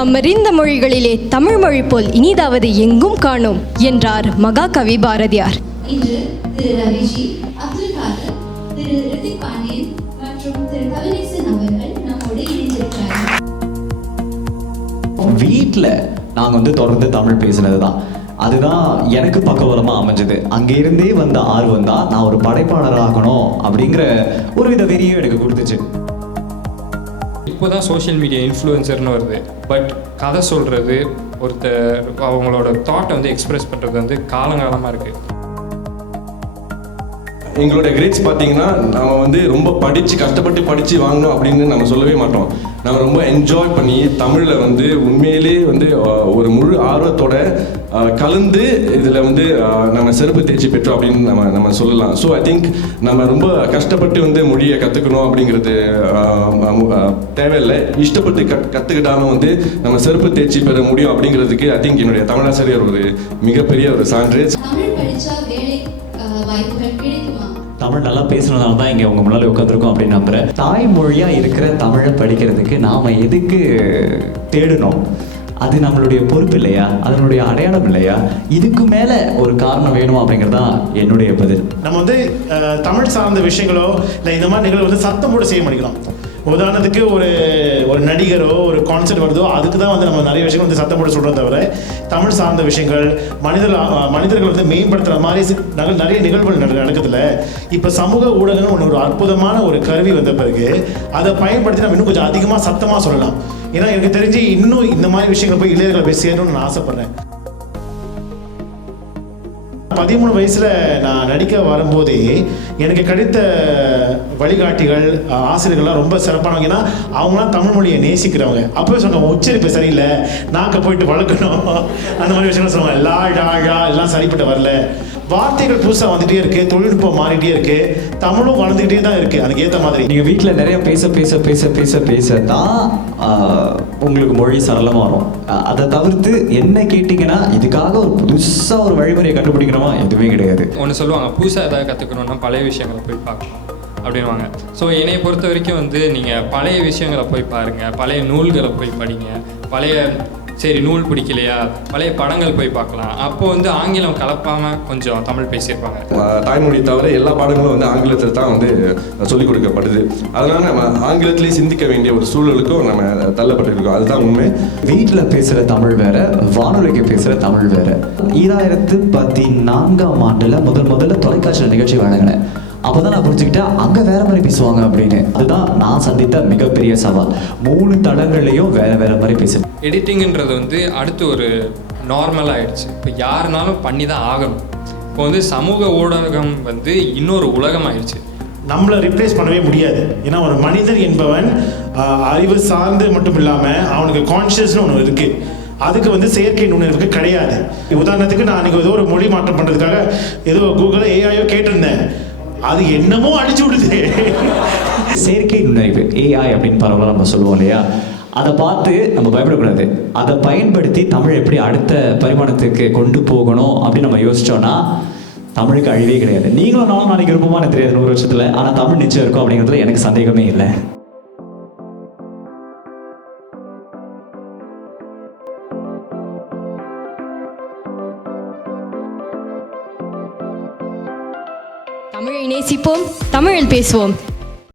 யாமறிந்த மொழிகளிலே தமிழ் மொழி போல் இனிதாவது எங்கும் காணோம் என்றார் மகாகவி பாரதியார். இன்று திரு ரவிஜி, அப்துல் காதர், திரு ரித்திக் பாண்டியன் மற்றும் திரு கவினேசன் அவர்கள் நம்மோடு இணைந்திருக்கிறார்கள். வீட்டில் நாங்கள் தொடர்ந்து தமிழ் பேசினது தான், அதுதான் எனக்கு பக்கபலமாக அமைஞ்சது. அங்கேருந்தே வந்த ஆர்வம் தான் நான் ஒரு படைப்பாளராகணும் அப்படிங்கிற ஒரு வித வெறியும் எனக்கு கொடுத்துச்சு. இப்போ தான் சோஷியல் மீடியா இன்ஃப்ளூயன்சர்னு வருது. பட் கதை சொல்கிறது, ஒருத்தர் அவங்களோட தாட்டை எக்ஸ்பிரஸ் பண்ணுறது காலங்காலமாக இருக்குது. எங்களோட கிரேட்ஸ் பார்த்தீங்கன்னா நம்ம ரொம்ப கஷ்டப்பட்டு படித்து வாங்கணும் அப்படின்னு நம்ம சொல்லவே மாட்டோம். நம்ம ரொம்ப என்ஜாய் பண்ணி தமிழில் உண்மையிலே ஒரு முழு ஆர்வத்தோட கலந்து இதில் நம்ம சிறப்பு தேர்ச்சி பெற்றோம் அப்படின்னு நம்ம சொல்லலாம். ஸோ ஐ திங்க் நம்ம ரொம்ப கஷ்டப்பட்டு மொழியை கற்றுக்கணும் அப்படிங்கிறது தேவையில்லை. இஷ்டப்பட்டு கற்றுக்கிட்டாலும் நம்ம சிறப்பு தேர்ச்சி பெற முடியும் அப்படிங்கிறதுக்கு ஐ திங்க் என்னுடைய தமிழாசிரியர் ஒரு மிகப்பெரிய ஒரு சான்று. தமிழ் நல்லா பேசுனதால தான் இங்கே உங்கள் முன்னாடி உட்காந்துருக்கோம் அப்படின்னு நம்புகிறேன். தாய்மொழியாக இருக்கிற தமிழை படிக்கிறதுக்கு நாம் எதுக்கு தேடணும்? அது நம்மளுடைய பொறுப்பு இல்லையா? அதனுடைய அடையாளம் இல்லையா? இதுக்கு மேலே ஒரு காரணம் வேணும் அப்படிங்கிறதான் என்னுடைய பதில். நம்ம தமிழ் சார்ந்த விஷயங்களோ இல்லை இந்த மாதிரி நிகழ்வு சத்தம் போட்டு செய்ய முடிக்கலாம். உதாரணத்துக்கு ஒரு நடிகரோ ஒரு கான்செர்ட் வருதோ அதுக்கு தான் நம்ம நிறைய விஷயங்கள் சத்தம் போட்டு சொல்கிறத தவிர தமிழ் சார்ந்த விஷயங்கள் மனிதர்கள் மேம்படுத்துகிற மாதிரி நிறைய நிகழ்வுகள் நடக்குதுல்ல. இப்போ சமூக ஊடகங்கள் ஒரு அற்புதமான ஒரு கருவி வந்த பிறகு அதை பயன்படுத்தி நம்ம இன்னும் கொஞ்சம் அதிகமாக சத்தமாக சொல்லலாம். ஏன்னா எனக்கு தெரிஞ்சு இன்னும் இந்த மாதிரி விஷயங்கள் போய் இளைஞர்கள் போய் சேரணும்னு நான் ஆசைப்பட்றேன். 13 வயசுல நான் நடிக்க வரும்போதே எனக்கு கிடைத்த வழிகாட்டிகள் ஆசிரியர்கள்லாம் ரொம்ப சிறப்பானவங்க. ஏன்னா அவங்களாம் தமிழ் மொழியை நேசிக்கிறவங்க. அப்போவே சொன்னாங்க உச்சரிப்பு சரியில்லை, நாக்க போயிட்டு வளர்க்கணும், அந்த மாதிரி விஷயங்கள் சொல்லுவாங்க. லா டா ழா எல்லாம் சரிப்பட்டு வரல. வார்த்தைகள் புதுசாக வந்துகிட்டே இருக்குது, தொழில்நுட்பம் மாறிட்டே இருக்குது, தமிழும் வளர்ந்துக்கிட்டே தான் இருக்குது. அதுக்கு ஏற்ற மாதிரி நீங்கள் வீட்டில் நிறைய பேச பேச பேச பேச பேச தான் உங்களுக்கு மொழி சரளமாக வரும். அதை தவிர்த்து என்ன கேட்டிங்கன்னா இதுக்காக ஒரு புதுசாக ஒரு வழிமுறையை கண்டுபிடிக்கணுமா? எதுவுமே கிடையாது. ஒன்று சொல்லுவாங்க, புதுசாக ஏதாவது கற்றுக்கணுன்னா பழைய விஷயங்களை போய் பார்க்கணும் அப்படின்வாங்க. ஸோ என்னை பொறுத்த வரைக்கும் நீங்கள் பழைய விஷயங்களை போய் பாருங்கள், பழைய நூல்களை போய் படிங்க. பழைய சரி நூல் பிடிக்கலையா, பழைய படங்கள் போய் பார்க்கலாம். அப்போது ஆங்கிலம் கலப்பாமல் கொஞ்சம் தமிழ் பேசியிருப்பாங்க. தாய்மொழி தவிர எல்லா பாடங்களும் ஆங்கிலத்தில் தான் சொல்லிக் கொடுக்கப்படுது. அதனால் நம்ம ஆங்கிலத்திலே சிந்திக்க வேண்டிய ஒரு சூழலுக்கும் நம்ம தள்ளப்பட்டிருக்கோம். அதுதான் உண்மை. வீட்டில் பேசுகிற தமிழ் வேறு, வானொலிக்கு பேசுகிற தமிழ் வேறு. 2014ஆம் ஆண்டில் முதல்ல தொலைக்காட்சியில் நிகழ்ச்சி வழங்கினேன். அப்போ தான் நான் புரிஞ்சுக்கிட்டேன் அங்கே வேறு மாதிரி பேசுவாங்க அப்படின்னு. அதுதான் நான் சந்தித்த மிகப்பெரிய சவால். 3 தடங்களையும் வேறு மாதிரி பேசுகிறேன். எடிட்டிங்கிறது அடுத்து ஒரு நார்மல் ஆகிடுச்சு. இப்போ யாருனாலும் பண்ணி தான் ஆகணும். இப்போ சமூக ஊடகம் இன்னொரு உலகம் ஆயிடுச்சு. நம்மளை ரிப்ளேஸ் பண்ணவே முடியாது. ஏன்னா ஒரு மனிதன் என்பவன் அறிவு சார்ந்து மட்டும் இல்லாமல் அவனுக்கு கான்ஷியஸ்னு ஒன்று இருக்குது. அதுக்கு செயற்கை நுண்ணறிவுக்கு கிடையாது. உதாரணத்துக்கு நான் அன்றைக்கி ஏதோ ஒரு மொழி மாற்றம் பண்ணுறதுக்காக ஏதோ கூகுளில் ஏஐயோ கேட்டிருந்தேன். அது என்னமோ அடிச்சு விடுது. செயற்கை நுண்ணறிவு ஏஐ அப்படின்னு பரவாயில்ல நம்ம சொல்லுவோம் இல்லையா? அதை பார்த்து நம்ம பயப்படக்கூடாது. அதை பயன்படுத்தி தமிழ் எப்படி அடுத்த பரிமாணத்துக்கு கொண்டு போகணும் அப்படின்னு நம்ம யோசிச்சோன்னா தமிழுக்கு அழிவே கிடையாது. நீங்களும் நானும் நாளைக்கு விருப்பமான தெரியாது 100 வருஷத்தில், ஆனால் தமிழ் நிச்சயம் இருக்கும் அப்படிங்கிறதுல எனக்கு சந்தேகமே இல்லை. தமிழை நேசிப்போம், தமிழில் பேசுவோம்.